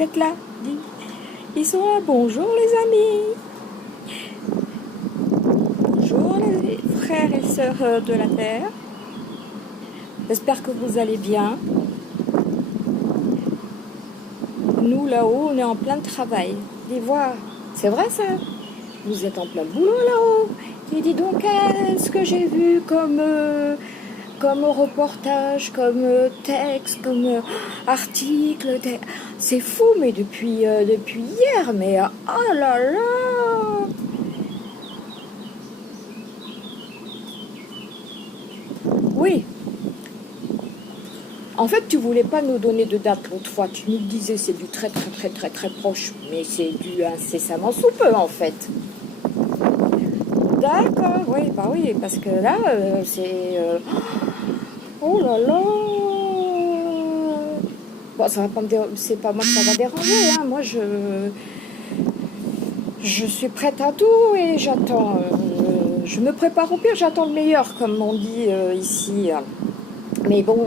vous êtes là. Ils sont là. Bonjour les amis. Bonjour les frères et sœurs de la Terre. J'espère que vous allez bien. Nous là-haut, on est en plein travail. Dis voir, c'est vrai ça? Vous êtes en plein boulot là-haut. Et dis donc, qu'est-ce que j'ai vu comme reportage, comme texte, comme article. C'est fou, mais depuis hier, mais oh là là! Oui. En fait, tu voulais pas nous donner de date l'autre fois. Tu nous disais c'est du très très très très très proche, mais c'est du incessamment sous peu en fait. D'accord, oui, bah oui, parce que là, c'est... oh là là! Bon, ça va pas c'est pas moi que ça va déranger, hein. Moi, je suis prête à tout et j'attends. Je me prépare au pire, j'attends le meilleur, comme on dit ici. Mais bon,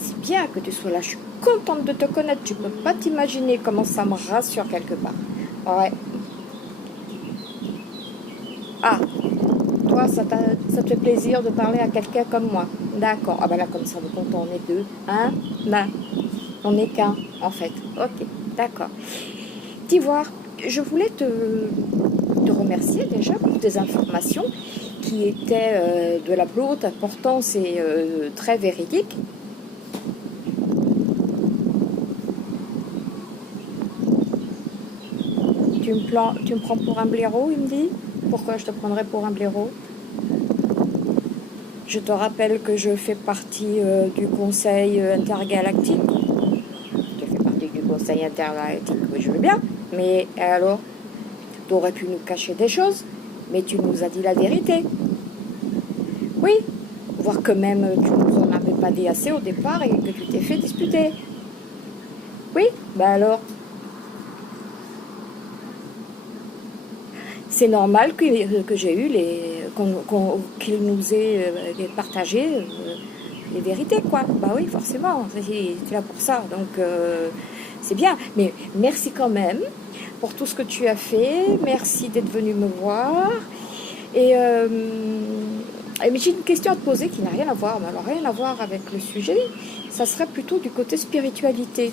c'est bien que tu sois là. Je suis contente de te connaître. Tu peux pas t'imaginer comment ça me rassure quelque part. Ouais. Ah, toi, ça te fait plaisir de parler à quelqu'un comme moi. D'accord. Ah ben là, comme ça, vous comptez, on est deux. Hein? Ben, on n'est qu'un, en fait. Ok, d'accord. D'ivoire, je voulais te remercier déjà pour tes informations qui étaient de la plus haute importance et très véridiques. Tu me prends pour un blaireau, il me dit? Pourquoi je te prendrais pour un blaireau? Je te rappelle que je fais partie du Conseil intergalactique. Je fais partie du Conseil intergalactique, oui, je veux bien. Mais alors, tu aurais pu nous cacher des choses, mais tu nous as dit la vérité. Oui, voire que même tu nous en avais pas dit assez au départ et que tu t'es fait disputer. Oui, ben alors, c'est normal que j'ai eu qu'il nous ait partagé les vérités, quoi. Bah oui, forcément, c'est là pour ça, donc c'est bien. Mais merci quand même pour tout ce que tu as fait, merci d'être venu me voir. Mais j'ai une question à te poser qui n'a rien à voir, mais alors rien à voir avec le sujet, ça serait plutôt du côté spiritualité.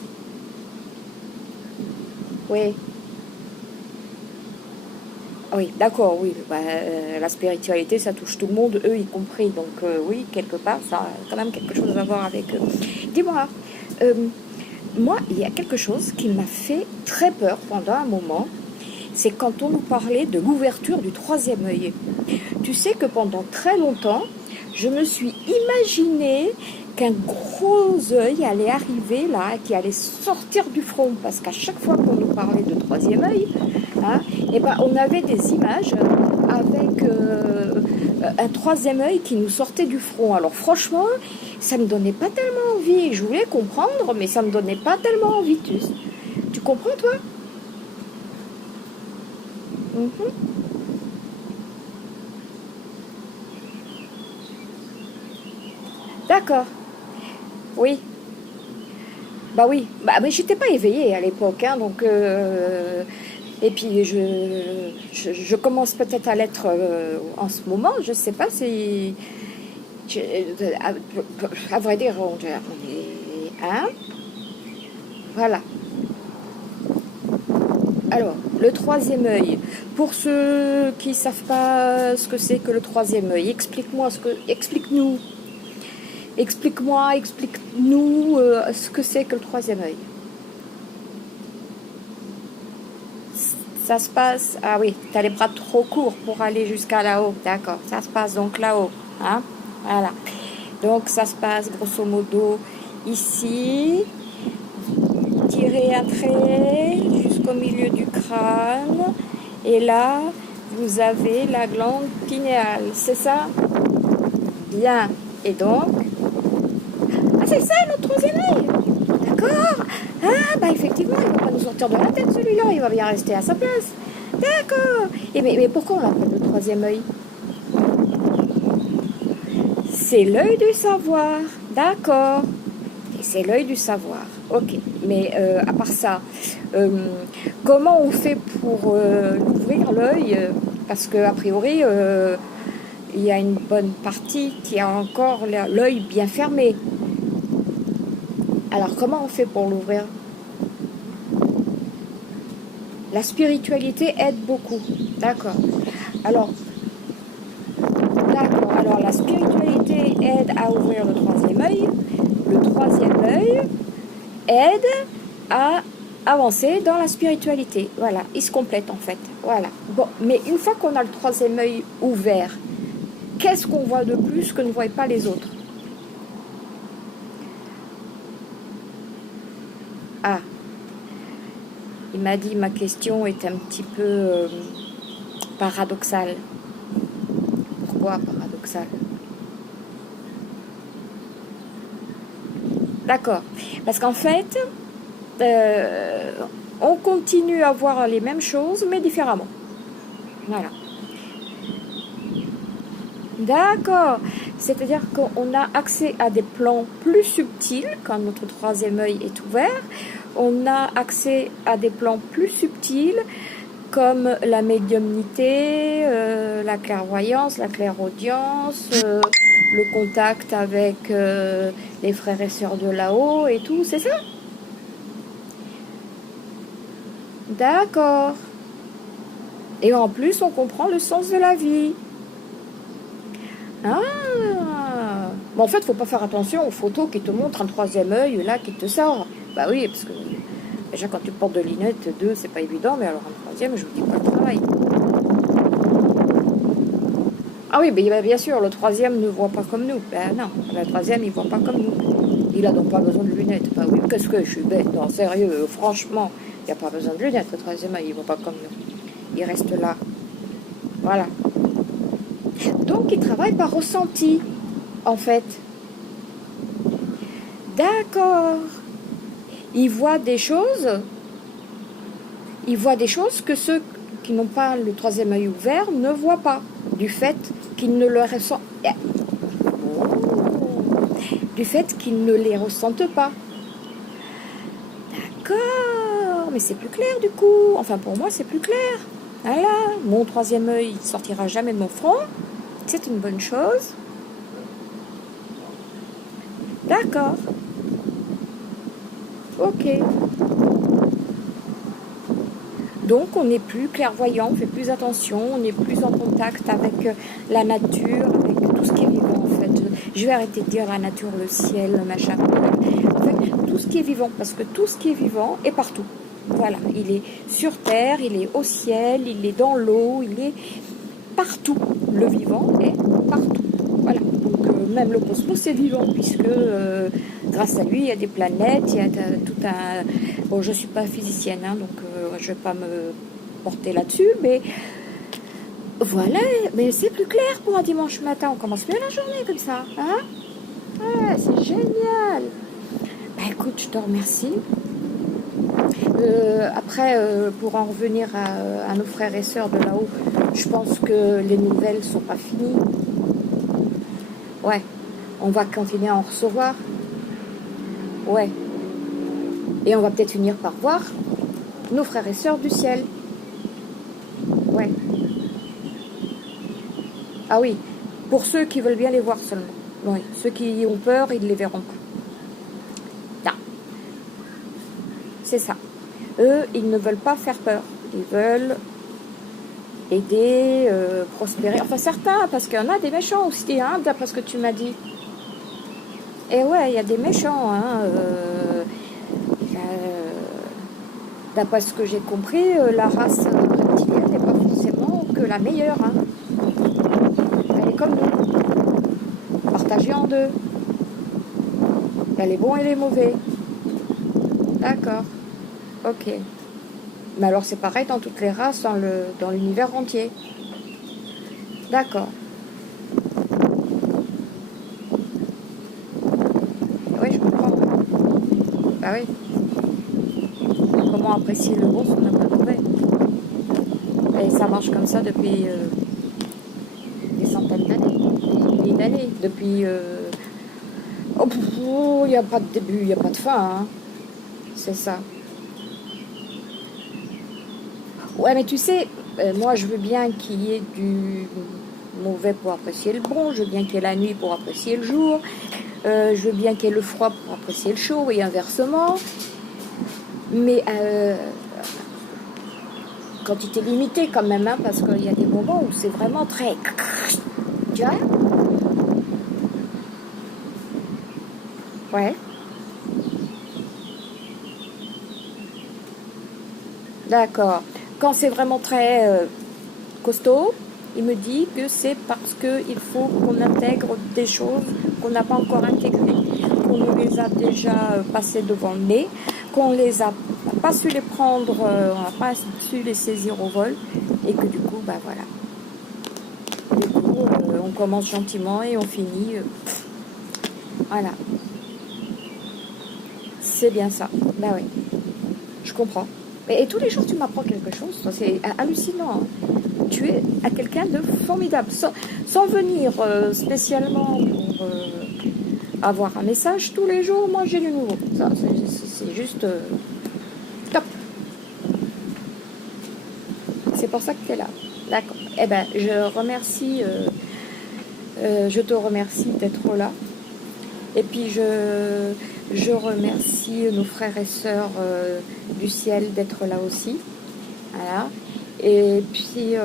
Oui. Oui, d'accord, oui. Bah, la spiritualité, ça touche tout le monde, eux y compris. Donc oui, quelque part, ça a quand même quelque chose à voir avec eux. Dis-moi, euh, moi, il y a quelque chose qui m'a fait très peur pendant un moment. C'est quand on nous parlait de l'ouverture du troisième œil. Tu sais que pendant très longtemps, je me suis imaginé qu'un gros œil allait arriver là, qui allait sortir du front. Parce qu'à chaque fois qu'on nous parlait de troisième œil, hein, et ben, on avait des images avec un troisième œil qui nous sortait du front. Alors franchement, ça me donnait pas tellement envie. Je voulais comprendre, mais ça me donnait pas tellement envie. Tu comprends, toi? Mhm. D'accord. Oui. Bah oui. Bah, mais j'étais pas éveillée à l'époque, hein, donc... et puis je commence peut-être à l'être en ce moment. Je sais pas si... à vrai dire, on est... Hein? Voilà. Alors, le troisième œil. Pour ceux qui ne savent pas ce que c'est que le troisième œil, explique-nous. Explique-moi, explique-nous ce que c'est que le troisième œil. Ça se passe... Ah oui, tu as les bras trop courts pour aller jusqu'à là-haut. D'accord, ça se passe donc là-haut. Hein? Voilà. Donc ça se passe grosso modo ici. Tirez un trait jusqu'au milieu du crâne. Et là, vous avez la glande pinéale. C'est ça? Bien. Et donc... Ah, c'est ça notre troisième œil? D'accord. Ah, bah effectivement, il ne va pas nous sortir de la tête celui-là. Il va bien rester à sa place. D'accord. Et mais pourquoi on l'appelle le troisième œil? C'est l'œil du savoir. D'accord. C'est l'œil du savoir. Ok. Mais à part ça, comment on fait pour ouvrir l'œil? Parce qu'a priori, il y a une bonne partie qui a encore l'œil bien fermé. Alors comment on fait pour l'ouvrir? La spiritualité aide beaucoup. D'accord. Alors, d'accord. Alors la spiritualité aide à ouvrir le troisième œil. Le troisième œil aide à avancer dans la spiritualité. Voilà, il se complète en fait. Voilà. Bon, mais une fois qu'on a le troisième œil ouvert, qu'est-ce qu'on voit de plus que ne voient pas les autres? Ah, il m'a dit ma question est un petit peu paradoxale. Pourquoi paradoxale? D'accord. Parce qu'en fait, on continue à voir les mêmes choses, mais différemment. Voilà. D'accord. C'est-à-dire qu'on a accès à des plans plus subtils quand notre troisième œil est ouvert. On a accès à des plans plus subtils comme la médiumnité, la clairvoyance, la clairaudience, le contact avec les frères et sœurs de là-haut et tout, c'est ça? D'accord. Et en plus, on comprend le sens de la vie. Ah. Bon, en fait, faut pas faire attention aux photos qui te montrent un troisième œil là qui te sort. Bah oui, parce que déjà quand tu portes de lunettes, deux, c'est pas évident, mais alors un troisième, je vous dis pas le travail. Ah oui, mais bien sûr, le troisième ne voit pas comme nous. Ben non, le troisième, il voit pas comme nous. Il a donc pas besoin de lunettes. Bah oui, qu'est-ce que je suis bête, non, sérieux, franchement, il n'y a pas besoin de lunettes, le troisième, il voit pas comme nous. Il reste là. Voilà. Donc, il travaille par ressenti, en fait. D'accord. Il voit des choses que ceux qui n'ont pas le troisième œil ouvert ne voient pas, du fait qu'ils ne le ressentent, du fait qu'ils ne les ressentent pas. D'accord, mais c'est plus clair du coup. Enfin, pour moi, c'est plus clair. Voilà, mon troisième œil ne sortira jamais de mon front. C'est une bonne chose. D'accord. Ok. Donc on est plus clairvoyant, on fait plus attention, on est plus en contact avec la nature, avec tout ce qui est vivant en fait. Je vais arrêter de dire la nature, le ciel, le machin. En fait, tout ce qui est vivant, parce que tout ce qui est vivant est partout. Voilà, il est sur terre, il est au ciel, il est dans l'eau, il est partout. Le vivant est partout. Voilà, donc même le cosmos est vivant, puisque grâce à lui, il y a des planètes, il y a tout un... Bon, je ne suis pas physicienne, hein, donc je ne vais pas me porter là-dessus, mais voilà, mais c'est plus clair pour un dimanche matin. On commence mieux la journée comme ça, hein? Ouais, c'est génial. Bah écoute, je te remercie. Après, pour en revenir à nos frères et sœurs de là-haut, je pense que les nouvelles sont pas finies. Ouais, on va continuer à en recevoir. Ouais. Et on va peut-être finir par voir nos frères et sœurs du ciel. Ouais. Ah oui, pour ceux qui veulent bien les voir seulement. Oui, ceux qui ont peur, ils ne les verront pas. Non. C'est ça. Eux, ils ne veulent pas faire peur. Ils veulent aider, prospérer. Enfin, certains, parce qu'il y en a des méchants aussi, hein, d'après ce que tu m'as dit. Et ouais, il y a des méchants, hein. D'après ce que j'ai compris, la race reptilienne n'est pas forcément que la meilleure. Hein. Elle est comme nous, partagée en deux. Il y a les bons et les mauvais. D'accord. Ok. Mais alors c'est pareil dans toutes les races, dans l'univers entier. D'accord. Oui, je comprends. Bah oui. Comment apprécier le bon si on n'a pas le mauvais? Et ça marche comme ça depuis des centaines d'années, des milliers d'années, depuis Oh, il n'y a pas de début, il n'y a pas de fin, hein. C'est ça. Ouais, mais tu sais, moi je veux bien qu'il y ait du mauvais pour apprécier le bon, je veux bien qu'il y ait la nuit pour apprécier le jour, je veux bien qu'il y ait le froid pour apprécier le chaud et inversement, mais quantité limitée quand même, hein, parce qu'il y a des moments où c'est vraiment très... Tu vois? Ouais, d'accord. Quand c'est vraiment très costaud, il me dit que c'est parce qu'il faut qu'on intègre des choses qu'on n'a pas encore intégrées, qu'on nous les a déjà passées devant le nez, qu'on les a pas su les prendre, on n'a pas su les saisir au vol, et que du coup, bah voilà. Du coup, on commence gentiment et on finit. Voilà, c'est bien ça. Bah oui, je comprends. Et tous les jours, tu m'apprends quelque chose. C'est hallucinant, hein. Tu es à quelqu'un de formidable, sans venir spécialement pour avoir un message tous les jours. Moi, j'ai du nouveau. Ça, c'est juste top. C'est pour ça que tu es là. D'accord. Eh ben, je te remercie d'être là. Et puis, je remercie nos frères et sœurs du ciel d'être là aussi. Voilà. Et puis,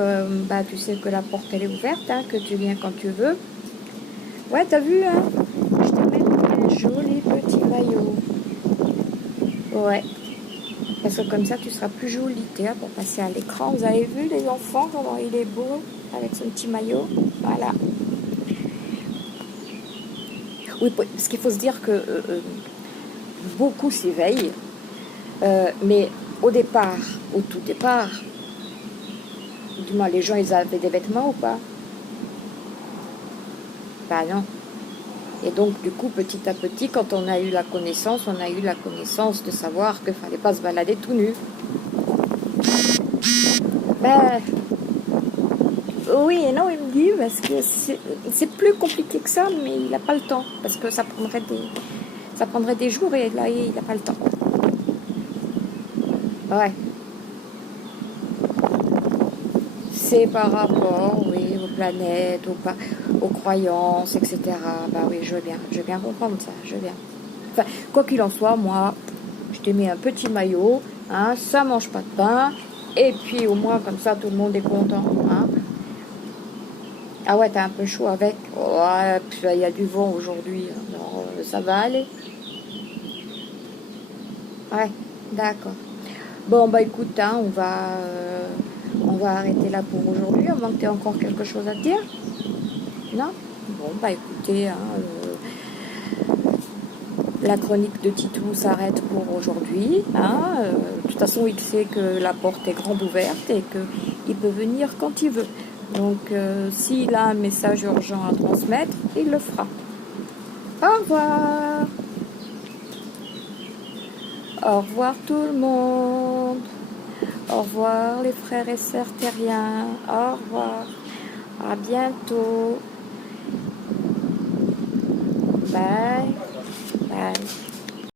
bah, tu sais que la porte, elle est ouverte, hein, que tu viens quand tu veux. Ouais, t'as vu, hein? Je t'ai même mis un joli petit maillot. Ouais, parce que comme ça, tu seras plus jolie, tu vois, pour passer à l'écran. Vous avez vu, les enfants, comment il est beau avec son petit maillot? Voilà. Oui, parce qu'il faut se dire que beaucoup s'éveillent, mais au tout départ, dis-moi, les gens, ils avaient des vêtements ou pas? Bah non. Et donc, du coup, petit à petit, quand on a eu la connaissance, on a eu la connaissance de savoir qu'il ne fallait pas se balader tout nu. Ben, oui et non, il me dit, parce que c'est plus compliqué que ça, mais il n'a pas le temps. Parce que ça prendrait des jours et là, il n'a pas le temps. Ouais. C'est par rapport, oui, aux planètes, aux croyances, etc. Bah oui, je veux bien comprendre ça, je veux bien. Enfin, quoi qu'il en soit, moi, je te mets un petit maillot, hein, ça mange pas de pain, et puis au moins comme ça tout le monde est content, hein. Ah ouais, t'as un peu chaud avec. Ouais, puis il y a du vent aujourd'hui, alors ça va aller. Ouais, d'accord. Bon bah écoute, hein, on va arrêter là pour aujourd'hui, à moins que tu aies encore quelque chose à te dire. Non? Bon bah écoutez, hein, la chronique de Titou s'arrête pour aujourd'hui, hein. De toute façon, il sait que la porte est grande ouverte et qu'il peut venir quand il veut. Donc, s'il a un message urgent à transmettre, il le fera. Au revoir. Au revoir tout le monde. Au revoir les frères et sœurs terriens. Au revoir. À bientôt. Bye. Bye.